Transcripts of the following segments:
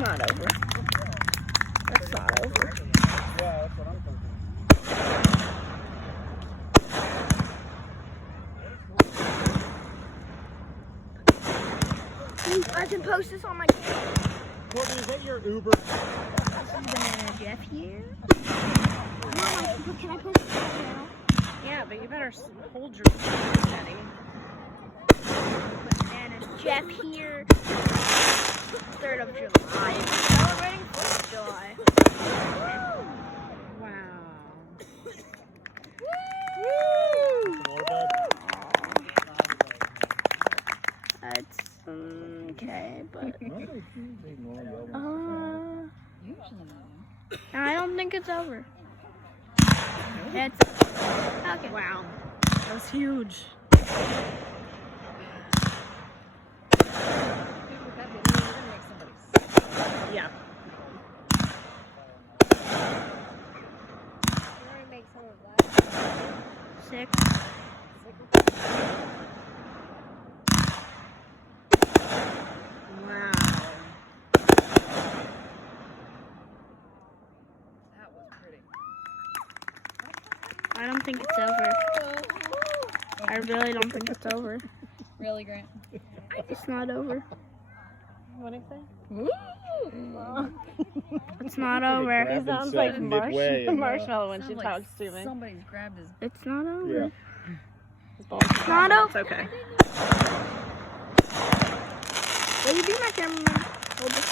not over. That's not over. Yeah, that's what I'm thinking. I can post this on my channel. Courtney, is that your Uber? Banana Jeff here. Mom, can I post this on my channel? Yeah, but you better hold your steady. Banana Jeff here. 3rd of July. Celebrating 4th of July. Wow. That's okay, but I don't think it's over. It's okay. Wow. That was huge. Yeah. 6. Wow. That was pretty. I don't think it's over. I really don't think it's over. Really, Grant? It's not over. What did I say? It's not over. He sounds like Marshmallow when she talks to me. Somebody's grabbed his. It's not over. Yeah. It's not over. It's okay. Will you be my cameraman? Hold it.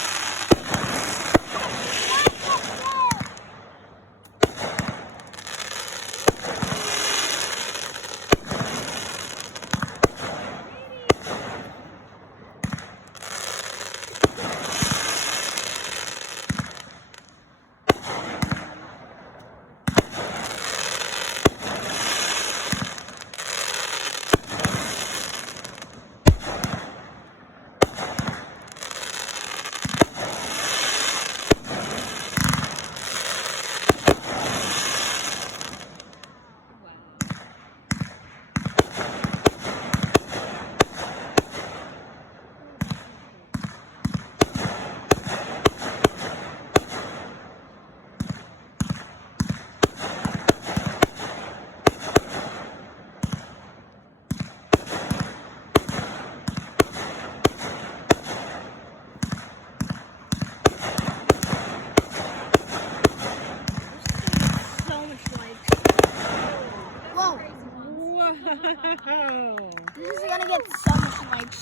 This is gonna get so much likes.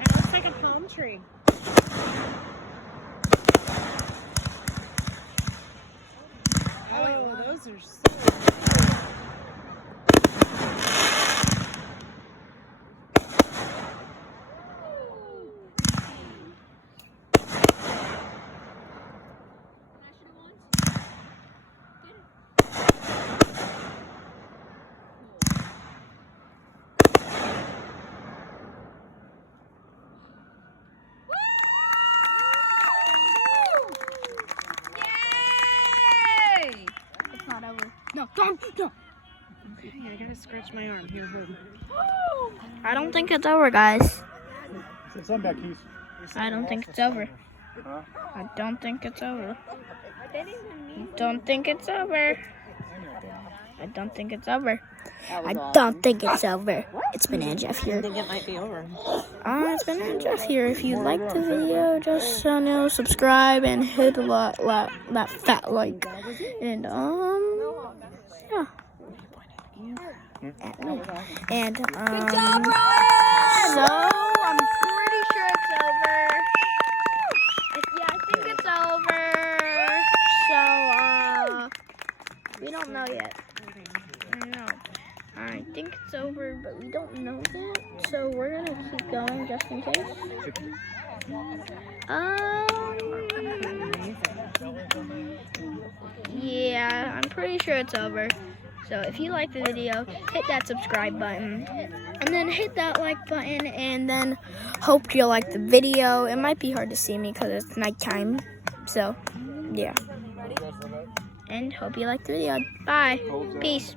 It looks like a palm tree. Oh, those are so It's not over. No, don't. Okay, I gotta scratch my arm. Here, hold. I don't think it's over, guys. Send back keys. I don't think it's over. Huh? I don't think it's over. I don't think it's over. I don't think it's over. I don't think it's over. It's Banana Jeff I here. think it might be over. It's Banana Jeff here. If you liked the video, just subscribe and hit that fat like. And yeah. And good job, Ryan! So I'm pretty sure it's over. Yeah, I think it's over. So we don't know yet. I know. I think it's over, but we don't know that. So we're gonna keep going just in case. Yeah, I'm pretty sure it's over. So if you like the video, hit that subscribe button, and then hit that like button, and then hope you like the video. It might be hard to see me because it's nighttime. So yeah. And hope you like the video. Bye. Peace.